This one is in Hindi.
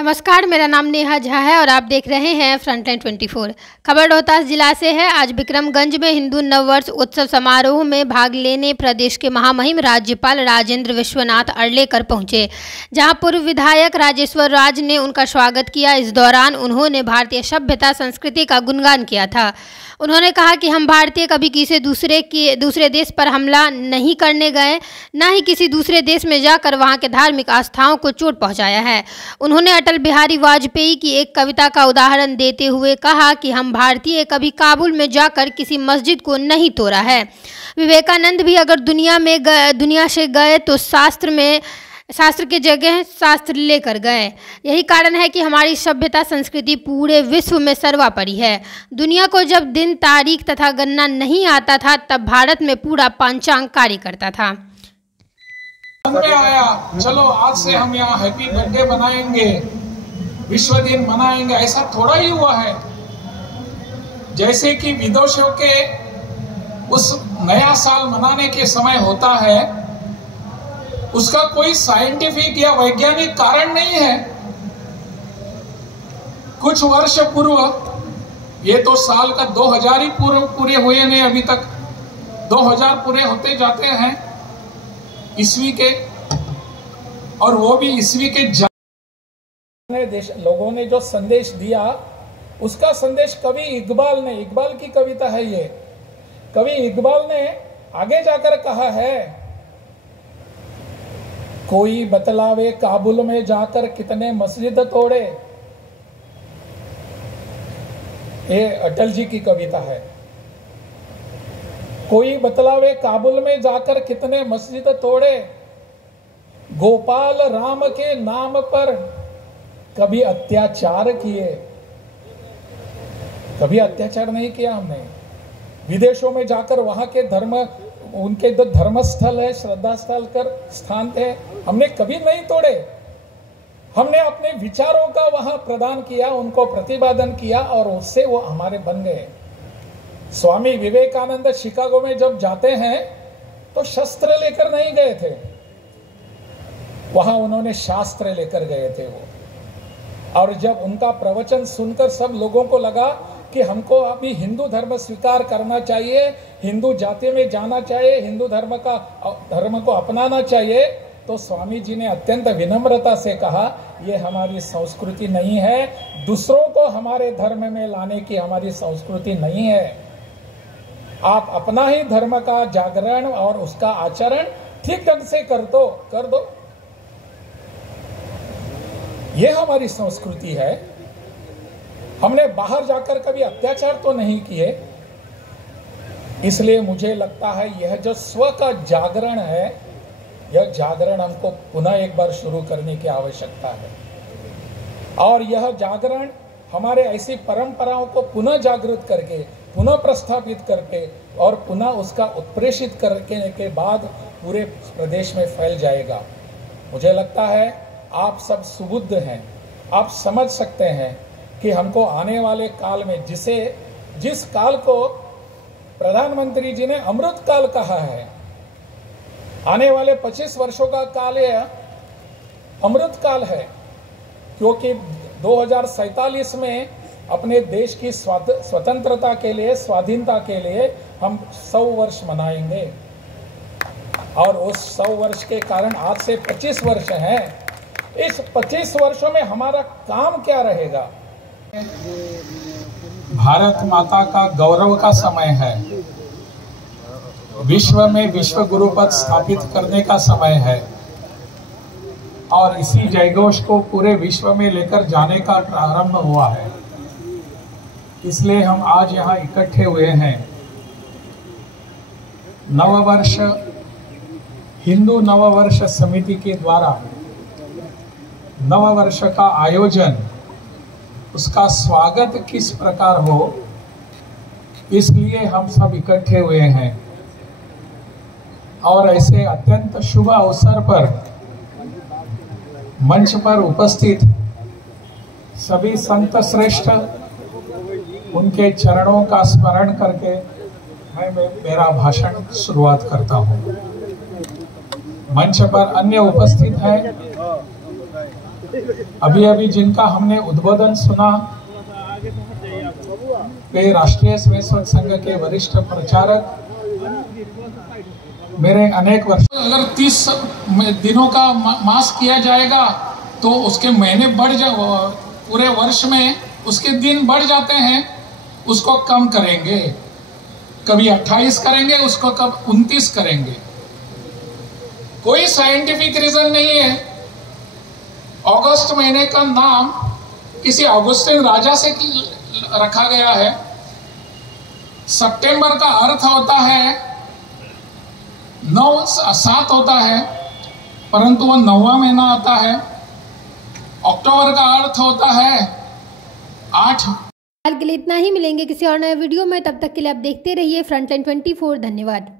नमस्कार, मेरा नाम नेहा झा है और आप देख रहे हैं फ्रंटलाइन 24। खबर रोहतास जिला से है। आज विक्रमगंज में हिंदू नववर्ष उत्सव समारोह में भाग लेने प्रदेश के महामहिम राज्यपाल राजेंद्र विश्वनाथ अर्लेकर पहुंचे, जहां पूर्व विधायक राजेश्वर राज ने उनका स्वागत किया। इस दौरान उन्होंने भारतीय सभ्यता संस्कृति का गुणगान किया था। उन्होंने कहा कि हम भारतीय कभी किसी दूसरे देश पर हमला नहीं करने गए, न ही किसी दूसरे देश में जाकर वहां के धार्मिक आस्थाओं को चोट पहुंचाया है। उन्होंने अटल बिहारी वाजपेयी की एक कविता का उदाहरण देते हुए कहा कि हम भारतीय कभी काबुल में जाकर किसी मस्जिद को नहीं तोड़ा है। विवेकानंद भी अगर दुनिया से गए तो शास्त्र के जगह शास्त्र लेकर गए। यही कारण है कि हमारी सभ्यता संस्कृति पूरे विश्व में सर्वोपरि है। दुनिया को जब दिन, तारीख तथा गणना नहीं आता था, तब भारत में पूरा पंचांग कार्य करता था। में आया, चलो आज से हम यहाँ हैप्पी बर्थडे मनाएंगे, विश्व दिन मनाएंगे, ऐसा थोड़ा ही हुआ है। जैसे कि विदेशों के उस नया साल मनाने के समय होता है, उसका कोई साइंटिफिक या वैज्ञानिक कारण नहीं है। कुछ वर्ष पूर्व, ये तो साल का 2000 ही पूरे हुए नहीं अभी तक, 2000 पूरे होते जाते हैं ईस्वी के, और वो भी ईस्वी के लोगों ने जो संदेश दिया, उसका संदेश कवि इकबाल की कविता है ये। कवि इकबाल ने आगे जाकर कहा है, कोई बतलावे काबुल में जाकर कितने मस्जिद तोड़े। ये अटल जी की कविता है। कोई बतलावे काबुल में जाकर कितने मस्जिद तोड़े, गोपाल राम के नाम पर कभी अत्याचार किए। कभी अत्याचार नहीं किया हमने। विदेशों में जाकर वहां के उनके जो धर्मस्थल है, श्रद्धा स्थल कर स्थान थे, हमने कभी नहीं तोड़े। हमने अपने विचारों का वहां प्रदान किया, उनको प्रतिपादन किया और उससे वो हमारे बन गए। स्वामी विवेकानंद शिकागो में जब जाते हैं तो शस्त्र लेकर नहीं गए थे, वहां उन्होंने शास्त्र लेकर गए थे वो। और जब उनका प्रवचन सुनकर सब लोगों को लगा कि हमको अभी हिंदू धर्म स्वीकार करना चाहिए, हिंदू जाति में जाना चाहिए, हिंदू धर्म को अपनाना चाहिए, तो स्वामी जी ने अत्यंत विनम्रता से कहा, ये हमारी संस्कृति नहीं है, दूसरों को हमारे धर्म में लाने की हमारी संस्कृति नहीं है। आप अपना ही धर्म का जागरण और उसका आचरण ठीक ढंग से कर दो। ये हमारी संस्कृति है। हमने बाहर जाकर कभी अत्याचार तो नहीं किए। इसलिए मुझे लगता है यह जो स्व का जागरण है, यह जागरण हमको पुनः एक बार शुरू करने की आवश्यकता है। और यह जागरण हमारे ऐसी परंपराओं को पुनः जागृत करके, पुनः प्रस्थापित करके और पुनः उसका उत्प्रेषित करने के बाद पूरे प्रदेश में फैल जाएगा। मुझे लगता है आप सब सुबुद्ध हैं, आप समझ सकते हैं कि हमको आने वाले काल में जिस काल को प्रधानमंत्री जी ने अमृत काल कहा है, आने वाले 25 वर्षों का काल यह अमृत काल है, क्योंकि 2047 में अपने देश की स्वतंत्रता के लिए, स्वाधीनता के लिए हम 100 वर्ष मनाएंगे। और उस 100 वर्ष के कारण आज से 25 वर्ष हैं। इस 25 वर्षों में हमारा काम क्या रहेगा? भारत माता का गौरव का समय है, विश्व में विश्व गुरु पद स्थापित करने का समय है, और इसी जयघोष को पूरे विश्व में लेकर जाने का प्रारंभ हुआ है। इसलिए हम आज यहाँ इकट्ठे हुए हैं। नववर्ष, हिंदू नववर्ष समिति के द्वारा नववर्ष का आयोजन, उसका स्वागत किस प्रकार हो, इसलिए हम सब इकट्ठे हुए हैं। और ऐसे अत्यंत शुभ अवसर पर मंच पर उपस्थित सभी संत श्रेष्ठ, उनके चरणों का स्मरण करके मैं मेरा भाषण शुरुआत करता हूँ। मंच पर अन्य उपस्थित हैं अभी अभी जिनका हमने उद्बोधन सुना वे राष्ट्रीय स्वयंसेवक संघ के वरिष्ठ प्रचारक, मेरे अनेक वर्ष, अगर 30 दिनों का मास किया जाएगा तो उसके महीने बढ़ पूरे वर्ष में उसके दिन बढ़ जाते हैं, उसको कम करेंगे, कभी 28 करेंगे, उसको कब 29 करेंगे। कोई साइंटिफिक रीजन नहीं है। अगस्त महीने का नाम किसी ऑगस्टिन राजा से रखा गया है। सितंबर का अर्थ होता है 7 होता है, परंतु वह 9वां महीना आता है। अक्टूबर का अर्थ होता है 8। फिलहाल के लिए इतना ही, मिलेंगे किसी और नए वीडियो में, तब तक के लिए आप देखते रहिए फ्रंटलाइन 24। धन्यवाद।